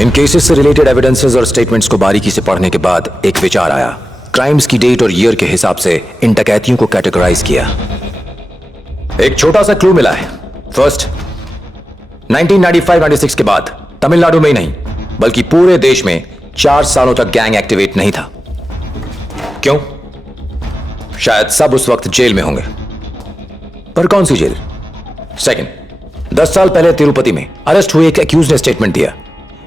इन cases से related evidences और statements को बारीकी से पढ़ने के बाद एक विचार आया। क्राइम्स की डेट और ईयर के हिसाब से इन डकैतियों को कैटेगराइज किया। एक छोटा सा क्लू मिला है। फर्स्ट, 1995-96 के बाद तमिलनाडु में ही नहीं बल्कि पूरे देश में 4 सालों तक गैंग एक्टिवेट नहीं था। क्यों? शायद सब उस वक्त जेल में होंगे, पर कौन सी जेल? सेकंड, 10 साल पहले तिरुपति में अरेस्ट हुए एक एक्यूज ने स्टेटमेंट दिया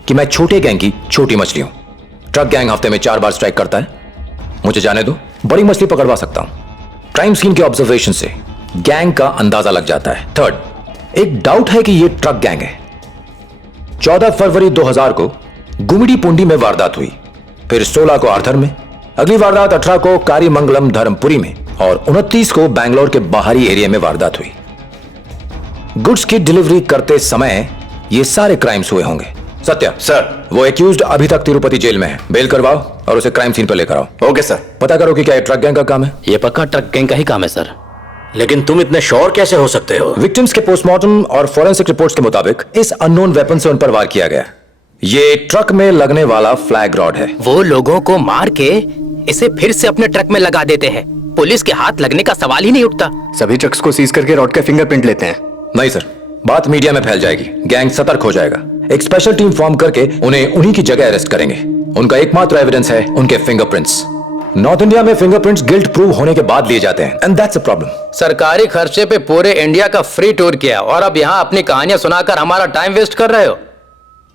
कि मैं छोटे गैंग की छोटी मछली हूं। ट्रक गैंग हफ्ते में 4 बार स्ट्राइक करता है, मुझे जाने दो, बड़ी मछली पकड़वा सकता हूं। क्राइम सीन के ऑब्जर्वेशन से गैंग का अंदाजा लग जाता है। थर्ड, एक डाउट है कि यह ट्रक गैंग है। 14 फरवरी 2000 को गुमिडी पुंडी में वारदात हुई, फिर 16 को आर्थर में, अगली वारदात 18 को कारीमंगलम धर्मपुरी में और 29 को बैंगलोर के बाहरी एरिया में वारदात हुई। गुड्स की डिलीवरी करते समय ये सारे क्राइम्स हुए होंगे। सत्या सर, वो एक्यूज्ड अभी तक तिरुपति जेल में है। बेल करवाओ और उसे क्राइम सीन पर लेकर आओ। Okay sir. पता करो कि क्या ये ट्रक गैंग का काम है। ये पक्का ट्रक गैंग का ही काम है सर। लेकिन तुम इतने श्योर कैसे हो सकते हो? विक्टिम्स के पोस्टमार्टम और फोरेंसिक रिपोर्ट्स के मुताबिक इस अननोन वेपन से उन पर वार किया गया। ये ट्रक में लगने वाला फ्लैग रॉड है। वो लोगों को मार के इसे फिर से अपने ट्रक में लगा देते हैं। पुलिस के हाथ लगने का सवाल ही नहीं उठता। सभी ट्रक्स को सीज करके रॉड का फिंगरप्रिंट लेते हैं। नहीं सर, बात मीडिया में फैल जाएगी, गैंग सतर्क हो जाएगा। एक स्पेशल टीम फॉर्म करके उन्हें उन्हीं की जगह अरेस्ट करेंगे। उनका एकमात्र एविडेंस है उनके फिंगरप्रिंट्स। नॉर्थ इंडिया में फिंगरप्रिंट्स गिल्ट प्रूव होने के बाद लिए जाते हैं, एंड दैट्स अ प्रॉब्लम। सरकारी खर्चे पे पूरे इंडिया का फ्री टूर किया और अब यहाँ अपनी कहानियां सुनाकर हमारा टाइम वेस्ट कर रहे हो।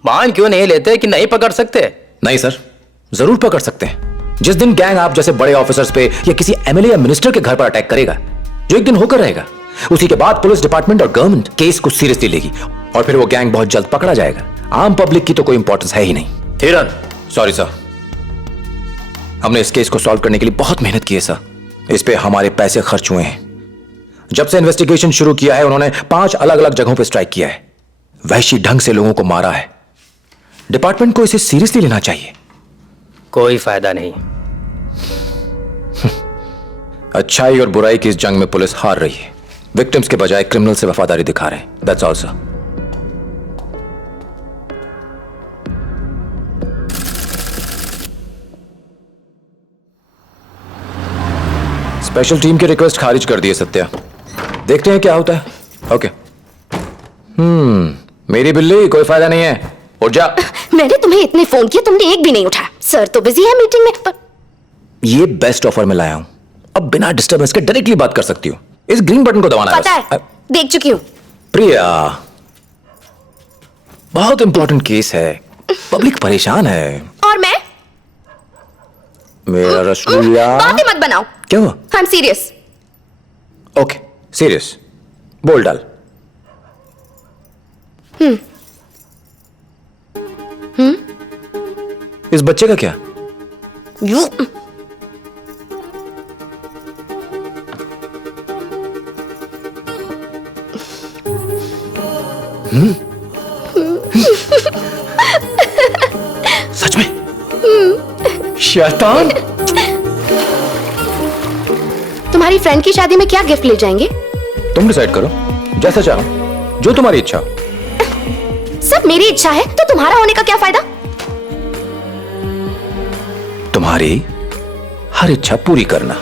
मान क्यों नहीं लेते कि नहीं पकड़ सकते? नहीं सर, जरूर पकड़ सकते हैं। जिस दिन गैंग आप जैसे बड़े ऑफिसर्स पे या किसी एमएलए या मिनिस्टर के घर पर अटैक करेगा, जो एक दिन होकर रहेगा, उसी के बाद पुलिस डिपार्टमेंट और गवर्नमेंट केस को सीरियसली लेगी और फिर वो गैंग बहुत जल्द पकड़ा जाएगा। आम पब्लिक की तो कोई इंपॉर्टेंस है ही नहीं। हिरन, सॉरी सर, हमने इस केस को सॉल्व करने के लिए बहुत मेहनत की है सर। इस पे हमारे पैसे खर्च हुए हैं। जब से इन्वेस्टिगेशन शुरू किया है उन्होंने 5 अलग अलग जगहों पर स्ट्राइक किया है, वहशी ढंग से लोगों को मारा है। डिपार्टमेंट को इसे सीरियसली लेना चाहिए। कोई फायदा नहीं। अच्छाई और बुराई की इस जंग में पुलिस हार रही है। विक्टिम्स के बजाय क्रिमिनल से वफादारी दिखा रहे हैं। That's all sir. Special team की रिक्वेस्ट खारिज कर दी है सत्या। देखते हैं क्या होता है। ओके। मेरी बिल्ली, कोई फायदा नहीं है, उठ जा। मैंने तुम्हें इतने फोन किए, तुमने एक भी नहीं उठाया। सर तो बिजी है मीटिंग में। पर ये बेस्ट ऑफर में लाया हूं, अब बिना डिस्टर्बेंस के डायरेक्टली बात कर सकती हूँ। इस ग्रीन बटन को दबाना पता है, देख चुकी हूँ। प्रिया, बहुत इंपॉर्टेंट केस है, पब्लिक परेशान है। और मैं? मेरा रसगुल्ला। बातें मत बनाओ। क्या हुआ? I'm serious। Okay, serious. बोल डाल। इस बच्चे का क्या? यू सच में? शैतान। तुम्हारी फ्रेंड की शादी में क्या गिफ्ट ले जाएंगे? तुम डिसाइड करो, जैसा चाहो, जो तुम्हारी इच्छा हो। सब मेरी इच्छा है तो तुम्हारा होने का क्या फायदा? तुम्हारी हर इच्छा पूरी करना।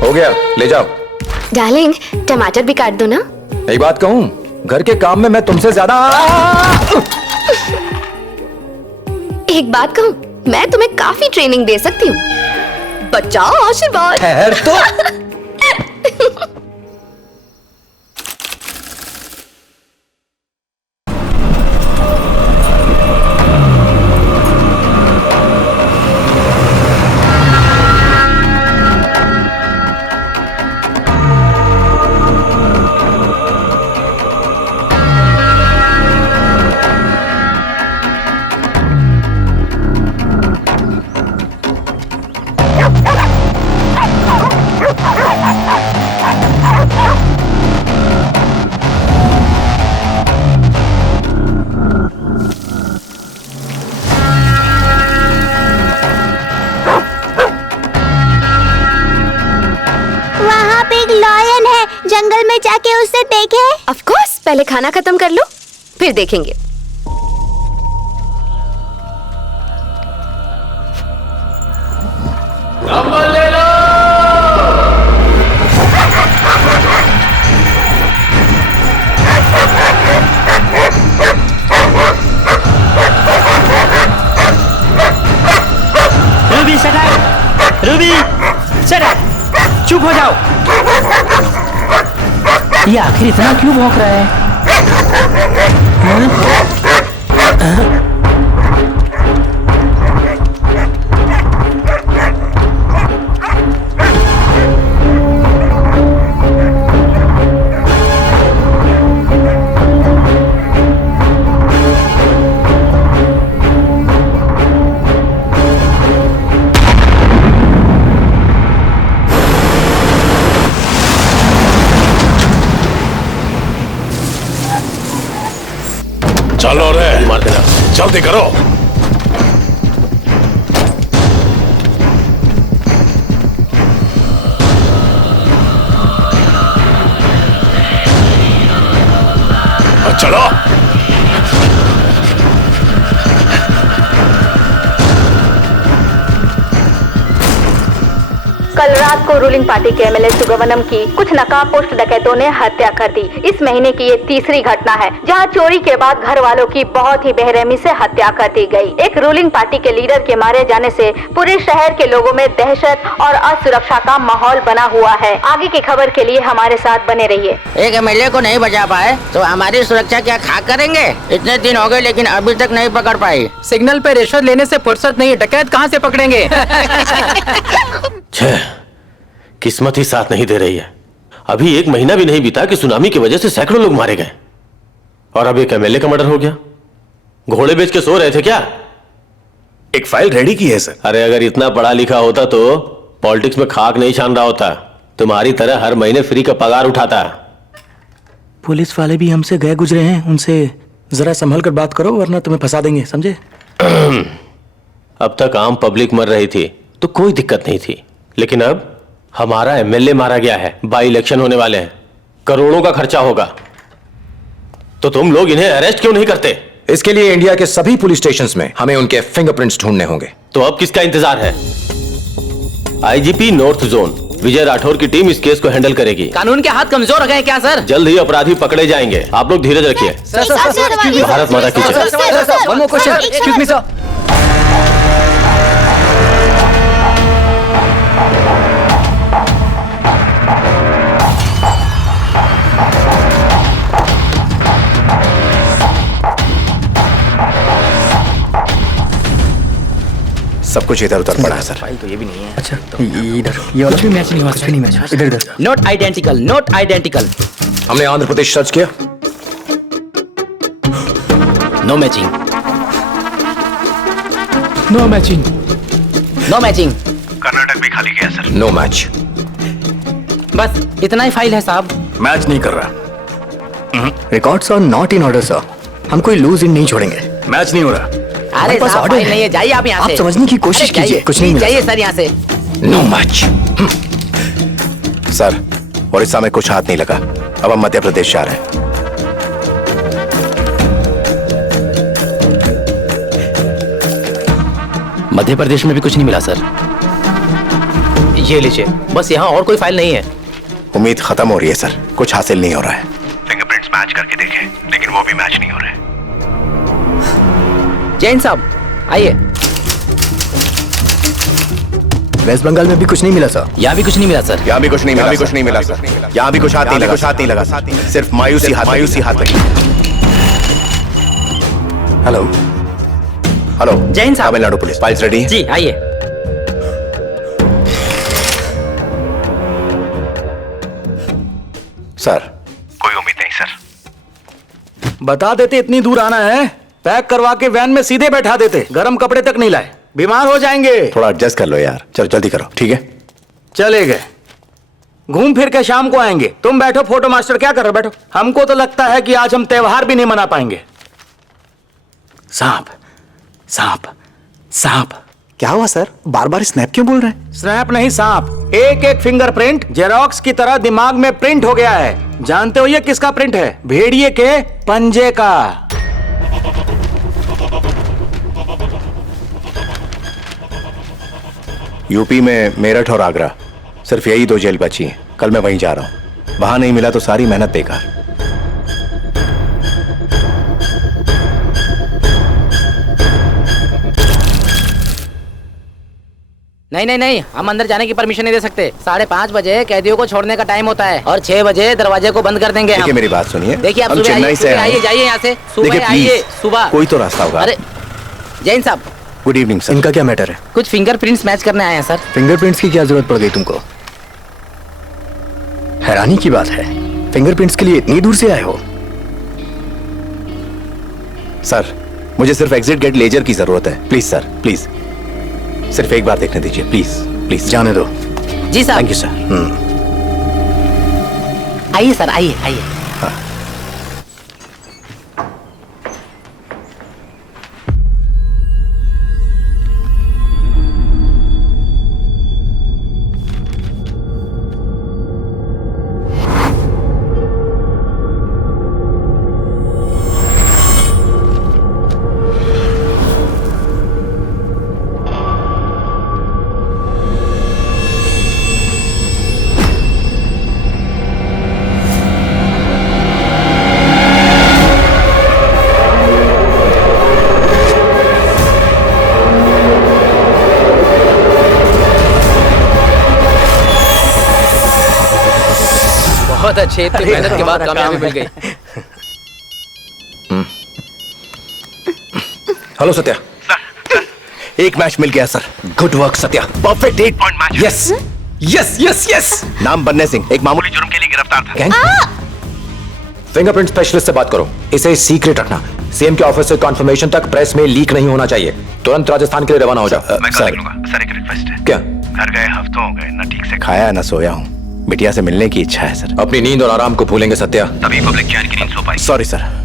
हो गया, ले जाओ। डार्लिंग, टमाटर भी काट दो ना। एक बात कहूं, घर के काम में मैं तुमसे ज्यादा। एक बात कहूं, मैं तुम्हें काफी ट्रेनिंग दे सकती हूँ। बचाओ आशीर्वाद। ठहर तो। एक लायन है, जंगल में जाके उसे देखे। ऑफ कोर्स, पहले खाना खत्म कर लो, फिर देखेंगे। Ruby shut up, Ruby shut up, चुप हो जाओ। ये आखिर इतना क्यों भौंक रहा है? चलो रे, मार देना। जल्दी करो। चलो। कल रात को रूलिंग पार्टी के एमएलए सुगवनम की कुछ नकाबपोश डकैतों ने हत्या कर दी। इस महीने की ये तीसरी घटना है जहां चोरी के बाद घर वालों की बहुत ही बेरहमी से हत्या कर दी गई। एक रूलिंग पार्टी के लीडर के मारे जाने से पूरे शहर के लोगों में दहशत और असुरक्षा का माहौल बना हुआ है। आगे की खबर के लिए हमारे साथ बने रहिए। एक एमएलए को नहीं बचा पाए तो हमारी सुरक्षा क्या खाक करेंगे? इतने दिन हो गए लेकिन अभी तक नहीं पकड़ पाई। सिग्नल पे रिश्वत लेने से फुर्सत नहीं, डकैत कहाँ से पकड़ेंगे? किस्मत ही साथ नहीं दे रही है। अभी एक महीना भी नहीं बीता कि सुनामी की वजह से सैकड़ों लोग मारे गए और अब एक एमएलए का मर्डर हो गया। घोड़े बेच के सो रहे थे क्या? एक फाइल रेडी की है सर। अरे अगर इतना पढ़ा लिखा होता तो पॉलिटिक्स में खाक नहीं छान रहा होता। तुम्हारी तरह हर महीने फ्री का पगार उठाता। पुलिस वाले भी हमसे गए गुजरे हैं, उनसे जरा संभल कर बात करो वरना तुम्हें फंसा देंगे, समझे? अब तक आम पब्लिक मर रही थी तो कोई दिक्कत नहीं थी, लेकिन अब हमारा एमएलए मारा गया है, बाई इलेक्शन होने वाले हैं, करोड़ों का खर्चा होगा, तो तुम लोग इन्हें अरेस्ट क्यों नहीं करते? इसके लिए इंडिया के सभी पुलिस स्टेशंस में हमें उनके फिंगरप्रिंट्स ढूंढने होंगे। तो अब किसका इंतजार है? आईजीपी नॉर्थ जोन विजय राठौर की टीम इस केस को हैंडल करेगी। कानून के हाथ कमजोर हो गए क्या सर? जल्द ही अपराधी पकड़े जाएंगे। आप लोग धीरज रखिए। भारत माता की जय। One more question. Excuse me, sir. सब कुछ इधर उधर पड़ा है सर। तो ये भी नहीं है। अच्छा इधर ये वाला भी मैच नहीं हुआ, कुछ भी नहीं मैच। इधर इधर नॉट आइडेंटिकल, नॉट आइडेंटिकल। हमने आंध्र प्रदेश सर्च किया, no matching, no matching, no matching. Karnataka भी खाली गया सर। No match. बस इतना ही फाइल है साहब। मैच नहीं कर रहा। Records are not in order sir. हम कोई लूज इन नहीं छोड़ेंगे। मैच नहीं हो रहा। अरे पास साहब order फाइल है। नहीं है, जाइए आप यहाँ आप से। समझने की कोशिश अरे कीजिए, कुछ नहीं मिला जाइए सर। सर यहाँ से। No match. सर उड़ीसा में कुछ हाथ नहीं लगा, अब हम मध्य प्रदेश जा रहे हैं। मध्य प्रदेश में भी कुछ नहीं मिला सर। ये लीजिए, बस यहाँ और कोई फाइल नहीं है। उम्मीद खत्म हो रही है सर, कुछ हासिल नहीं हो रहा है। फिंगरप्रिंट्स मैच करके देखे लेकिन वो भी मैच नहीं हो रहे। जैन साहब आइए। वेस्ट बंगाल में भी कुछ नहीं मिला सर। यहाँ भी कुछ नहीं मिला सर। यहाँ भी कुछ नहीं मिला, कुछ नहीं मिला सर। यहाँ भी कुछ हाथ नहीं लगा, कुछ हाथ नहीं लगा, सिर्फ मायूसी हाथ लगी। हेलो हेलो, जैन साहब। Tamil Nadu police, files ready? जी आइए। सर कोई उम्मीद नहीं सर। बता देते इतनी दूर आना है, पैक करवा के वैन में सीधे बैठा देते, गर्म कपड़े तक नहीं लाए, बीमार हो जाएंगे। थोड़ा एडजस्ट कर लो यार, चलो जल्दी करो। ठीक है चले गए, घूम फिर के शाम को आएंगे। तुम बैठो फोटो मास्टर, क्या कर रहे हो? बैठो। हमको तो लगता है कि आज हम त्योहार भी नहीं मना पाएंगे। सांप सांप सांप। क्या हुआ सर? बार बार स्नैप क्यों बोल रहे हैं? स्नैप नहीं सांप। एक एक फिंगरप्रिंट जेरोक्स की तरह दिमाग में प्रिंट हो गया है। जानते हो ये किसका प्रिंट है? भेड़िए के पंजे का। यूपी में मेरठ और आगरा, सिर्फ यही 2 जेल बची हैं। कल मैं वहीं जा रहा हूं। वहां नहीं मिला तो सारी मेहनत बेकार। नहीं नहीं नहीं, हम अंदर जाने की परमिशन नहीं दे सकते। 5:30 बजे कैदियों को छोड़ने का टाइम होता है और 6 बजे दरवाजे को बंद कर देंगे हम। देखिए मेरी बात सुनिए। देखिए आप हम सुबह चेन्नई से आइए, जाइए यहाँ से। देखिए सुबह आइए, प्लीज, सुबह। कोई तो रास्ता होगा। अरे जैन साहब, गुड इवनिंग सर। इनका क्या मैटर है? कुछ फिंगरप्रिंट्स मैच करने आए हैं सर। फिंगरप्रिंट्स की क्या जरूरत पड़ गई तुमको? हैरानी की बात है, फिंगरप्रिंट्स के लिए इतनी दूर से आए हो? सर मुझे सिर्फ एग्जिट गेट लेजर की जरूरत है। प्लीज सर, प्लीज सिर्फ एक बार देखने दीजिए। Please please. जाने दो। जी साहब। Thank you sir. आइए सर, आइए आइए। बहुत अच्छे, इतनी मेहनत के बाद कामयाबी मिल गई। हेलो सत्या। एक मैच मिल गया sir. Good work Satya. Perfect 8 point match. Yes yes yes yes. नाम बन्ने सिंह, एक मामूली जुर्म के लिए गिरफ्तार था। गैंग? फिंगरप्रिंट स्पेशलिस्ट से बात करो। इसे सीक्रेट रखना। सीएम के ऑफिस से कंफर्मेशन तक प्रेस में लीक नहीं होना चाहिए। तुरंत राजस्थान के लिए रवाना हो जाओ। मैं सर, सर एक रिक्वेस्ट है। क्या? घर गए हफ्तों हो गए, न ठीक से खाया न सोया हूँ। बिटिया से मिलने की इच्छा है सर। अपनी नींद और आराम को भूलेंगे सत्या? तभी पब्लिक चैन की नींद सो पाई। Sorry sir.